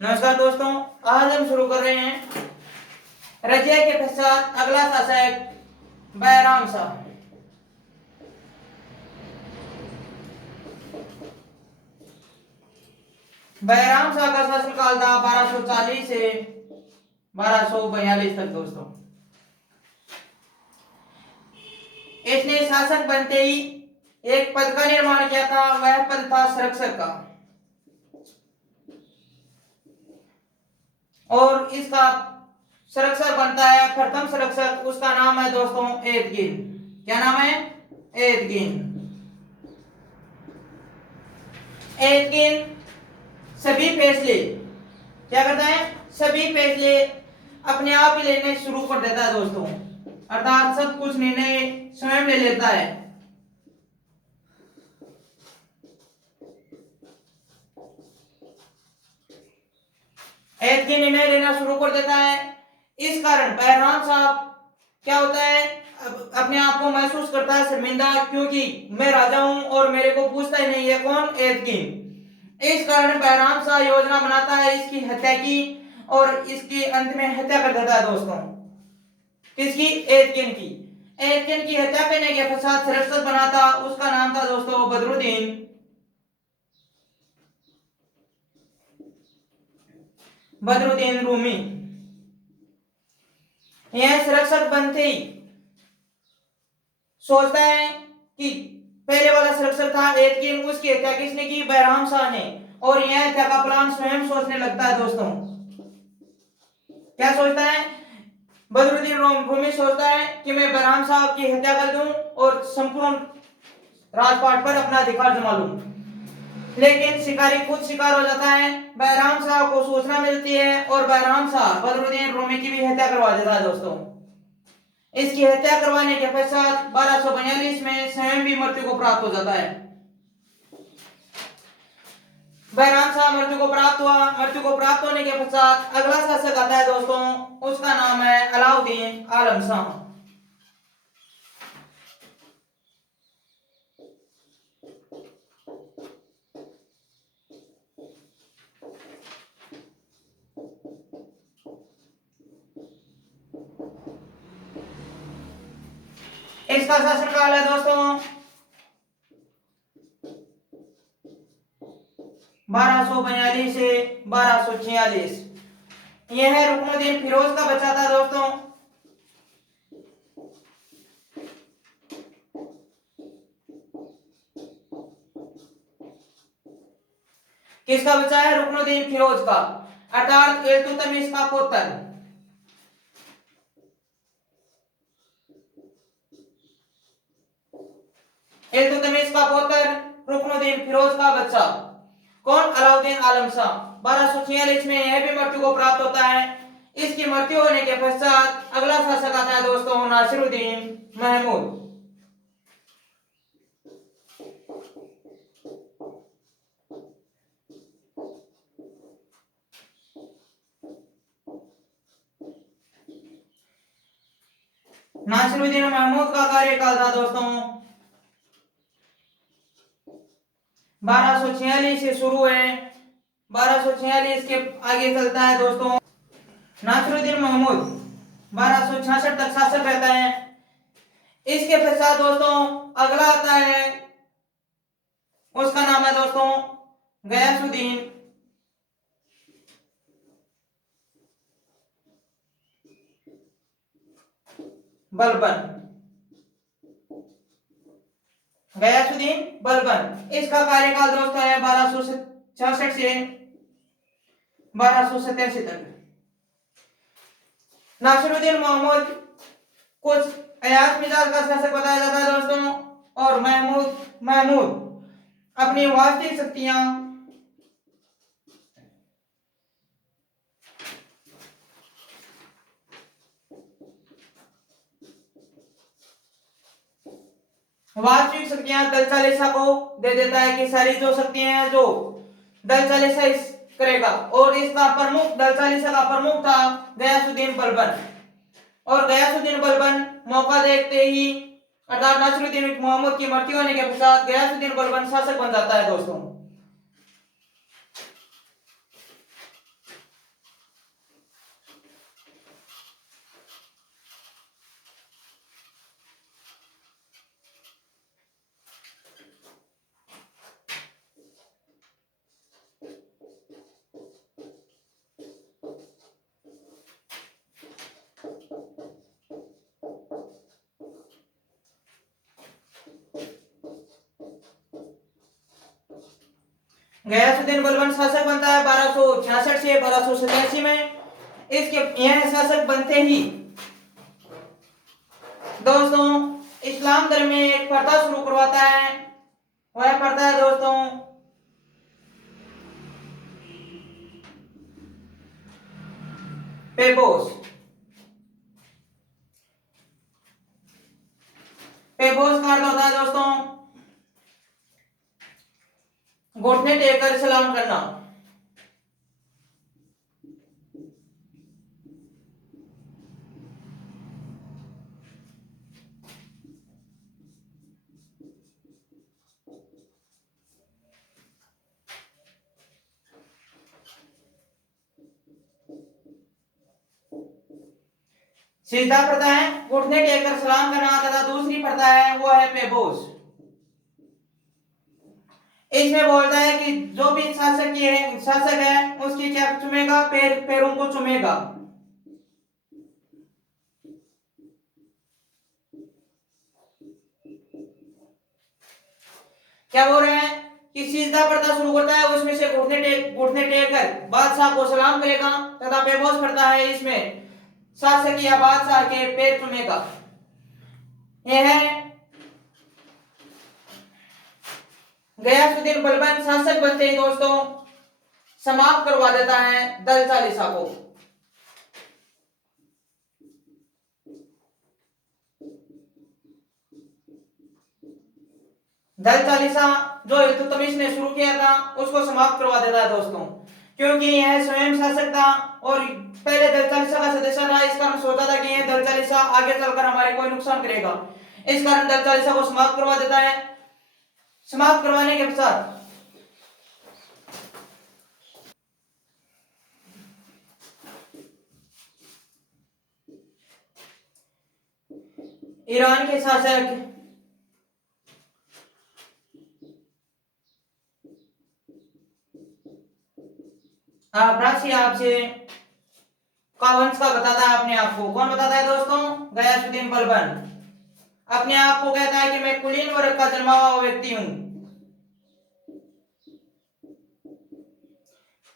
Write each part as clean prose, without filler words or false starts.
नमस्कार दोस्तों, आज हम शुरू कर रहे हैं रजिया के पश्चात अगला शासक बैराम शाह। बैराम शाह का शासनकाल था 1240 से 1242 तक। दोस्तों, इसने शासक बनते ही एक पद का निर्माण किया था। वह पद था संरक्षक का, और इसका संरक्षक बनता है प्रथम संरक्षक। उसका नाम है दोस्तों एतगिन। क्या नाम है? एतगिन। एतगिन सभी फैसले क्या करता है? सभी फैसले अपने आप ही लेने शुरू कर देता है दोस्तों, अर्थात सब कुछ निर्णय स्वयं ले लेता है। एतगिन निर्णय लेना शुरू कर देता है। इस कारण बैराम साहब क्या होता है, अपने आप को महसूस करता है शर्मिंदा, क्योंकि मैं राजा हूं और मेरे को पूछता ही नहीं है कौन? एतगिन। इस कारण बैराम शाह योजना बनाता है इसकी हत्या की, और इसकी अंत में हत्या कर देता है दोस्तों। किसकी? एतगिन की। एतगिन की हत्या करने के पश्चात संरक्षक बनाता, उसका नाम था दोस्तों बदरुद्दीन। बदरुद्दीन रूमी। यह संरक्षक बनते ही सोचता है कि पहले वाला संरक्षक था एतगिन, उसकी हत्या किसने की? बैराम शाह ने। और यह हत्या का प्लान स्वयं सोचने लगता है दोस्तों। क्या सोचता है? बदरुद्दीन रूमी सोचता है कि मैं बैराम साहब की हत्या कर दूं और संपूर्ण राजपाट पर अपना अधिकार जमा लूं। लेकिन शिकारी खुद शिकार हो जाता है। बैराम साहब को सूचना मिलती है और बैराम साहब बदरुद्दीन रूमी की भी हत्या करवा देता है दोस्तों। इसकी हत्या करवाने के पश्चात 1242 में स्वयं भी मृत्यु को प्राप्त हो जाता है। बैराम शाह मृत्यु को प्राप्त हुआ। मृत्यु को प्राप्त होने के पश्चात अगला शासक आता है दोस्तों, उसका नाम है अलाउद्दीन आलम शाह। इसका शासनकाल है दोस्तों 1242 से 1246। यह रुकनुद्दीन फिरोज का बच्चा था दोस्तों। किसका बच्चा है? रुकनुद्दीन फिरोज का, अर्थात इल्तुतमिश का पुत्र। इल्तुतमिश का पुत्र, रुकनुद्दीन फिरोज का बच्चा कौन? अलाउद्दीन आलम शाह। 1246 में यह भी मृत्यु को प्राप्त होता है। इसकी मृत्यु होने के पश्चात अगला शासक आता है दोस्तों नासिरुद्दीन महमूद। नासिरुद्दीन महमूद का कार्यकाल था दोस्तों 1246 से शुरू है, 1246 के आगे चलता है दोस्तों। नासिरुद्दीन महमूद 1266 तक शासक रहता है। इसके पश्चात दोस्तों अगला आता है, उसका नाम है दोस्तों गयासुद्दीन बलबन। गयासुद्दीन बलबन। इसका कार्यकाल दोस्तों है 1266 से 1287 तक। नासिरुद्दीन मोहम्मद कुछ अयाज मिजाज का शासक बताया जाता है दोस्तों, और महमूद अपनी वास्तविक शक्तियां दल चालीसा को दे देता है कि सारी जो शक्तियां हैं जो दल चालीसा इस करेगा। और इसका प्रमुख, दल चालीसा का प्रमुख था गयासुद्दीन बलबन। और गयासुद्दीन बलबन मौका देखते ही, अर्थात नासिरुद्दीन मोहम्मद की मृत्यु होने के पश्चात गयासुद्दीन बलबन शासक बन जाता है दोस्तों। गयासुद्दीन बलबन शासक बनता है 1266 से 1287 में। इसके यह शासक बनते ही दोस्तों इस्लाम धर्म में एक प्रथा शुरू करवाता है। वह प्रथा है दोस्तों पेपोस। पेपोस का अर्थ होता है दोस्तों घुटने टेक कर सलाम करना। सीधा प्रथा है घुटने टेक कर सलाम करना तथा दूसरी प्रथा है वो है पेपोस। इसमें बोलता है कि जो भी शासक है उसकी क्या चुमेगा, पैरों को चुमेगा। क्या बोल रहे हैं कि सीधा प्रथा शुरू करता है उसमें से घुटने टेक कर बादशाह को सलाम करेगा तथा पेपोस प्रथा है इसमें शासक या बादशाह के पैर चुमेगा। यह है गयासुद्दीन बलबन शासक बनते ही दोस्तों समाप्त करवा देता है दल चालीसा को। दल चालीसा जो इल्तुतमिश ने शुरू किया था उसको समाप्त करवा देता है दोस्तों, क्योंकि यह स्वयं शासक था और पहले दल चालीसा का सदस्य था। इस कारण सोचा था कि यह दल चालीसा आगे चलकर हमारे कोई नुकसान करेगा, इस कारण दल चालीसा को समाप्त करवा देता है। समाप्त करवाने के पश्चात ईरान के शासक प्राची आपसे का वंश का बताता है अपने आप को। कौन बताता है दोस्तों? गयासुद्दीन बलबन अपने आप को कहता है कि मैं कुलीन वर्ग का जन्मा हुआ व्यक्ति हूं।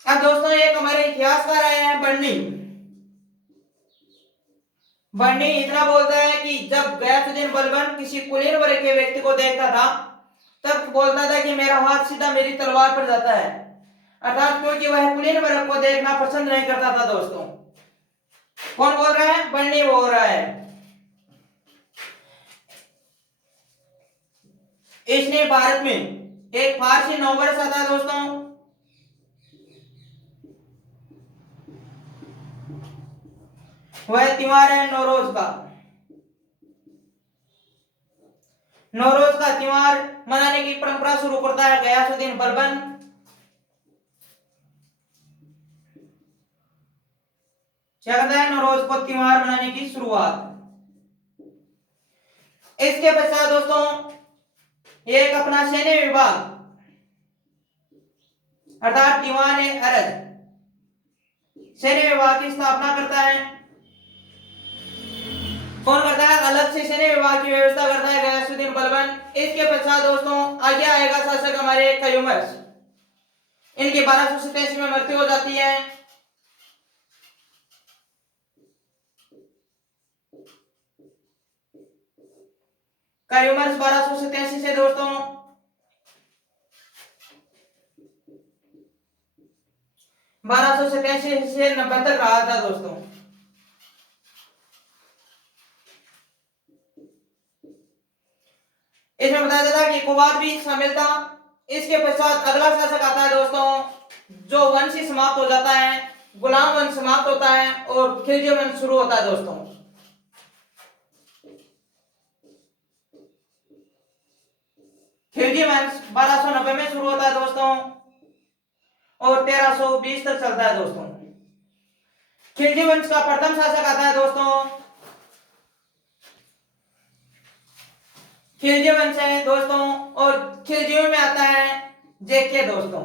अब दोस्तों एक हमारे इतिहासकार आए हैं बर्नी। बर्नी इतना बोलता है कि जब गयासुद्दीन बलबन किसी कुलीन वर्ग के व्यक्ति को देखता था तब बोलता था कि मेरा हाथ सीधा मेरी तलवार पर जाता है, अर्थात क्योंकि वह कुलीन वर्ग को देखना पसंद नहीं करता था दोस्तों। कौन बोल रहा है? बर्नी बोल रहा है। इसने भारत में एक फारसी नववर्ष आता है दोस्तों, वह त्योहार है नौरोज का। नौरोज का त्योहार मनाने की परंपरा शुरू करता है गयासुद्दीन बलबन। क्या करता है? नौरोज को त्योहार मनाने की शुरुआत। इसके पश्चात दोस्तों एक अपना सैन्य विभाग अर्थात दीवान अरज सैन्य विभाग की स्थापना करता है। कौन करता है? अलग से सैन्य विभाग की व्यवस्था करता है गयासुद्दीन बलबन। इसके पश्चात दोस्तों आगे आएगा शासक हमारे कयूमर्स। इनकी 1287 में मृत्यु हो जाती है। कयूमर्स 1287 से दोस्तों 1287 से 90 तक रहा था दोस्तों। इसमें बताया जाता है कि कुबाद भी शामिल था। इसके पश्चात अगला शासक आता है दोस्तों जो वंश ही समाप्त हो जाता है, गुलाम वंश समाप्त होता है और खिलजी वंश शुरू होता है दोस्तों। खिलजी वंश 1290 में शुरू होता है दोस्तों और 1320 तक चलता है दोस्तों। खिलजी वंश का प्रथम शासक आता है दोस्तों, खिलजी वंश है दोस्तों और खिलजियों में आता है जेके दोस्तों,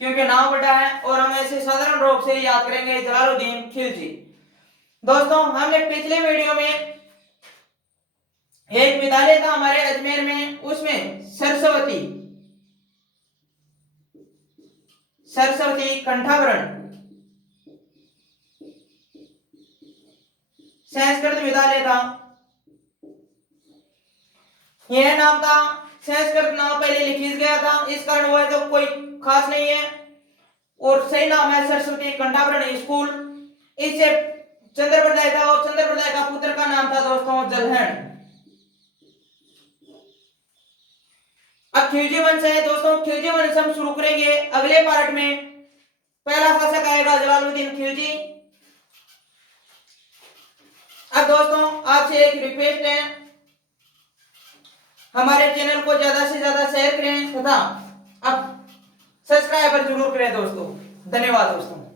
क्योंकि नाम बड़ा है और हम ऐसे साधारण रूप से याद करेंगे जलालुद्दीन खिलजी। दोस्तों हमने पिछले वीडियो में एक विद्यालय था हमारे अजमेर में, उसमें सरस्वती सरस्वती कंठाभरण संस्कृत विद्यालय था। यह नाम था, संस्कृत नाम पहले लिखित गया था, इस कारण वो है तो कोई खास नहीं है। और सही नाम है सरस्वती कंठाभरण स्कूल। इससे चंद्रप्रदाय था और चंद्रप्रदाय का पुत्र का नाम था दोस्तों जलहन। अब खिलजी वंश है दोस्तों, खिलजी वंश हम शुरू करेंगे अगले पार्ट में। पहला शासक आएगा जलालुद्दीन खिलजी। अब दोस्तों आपसे एक रिक्वेस्ट है, हमारे चैनल को ज्यादा से ज्यादा शेयर करें तथा अब सब्सक्राइबर जरूर करें दोस्तों। धन्यवाद दोस्तों।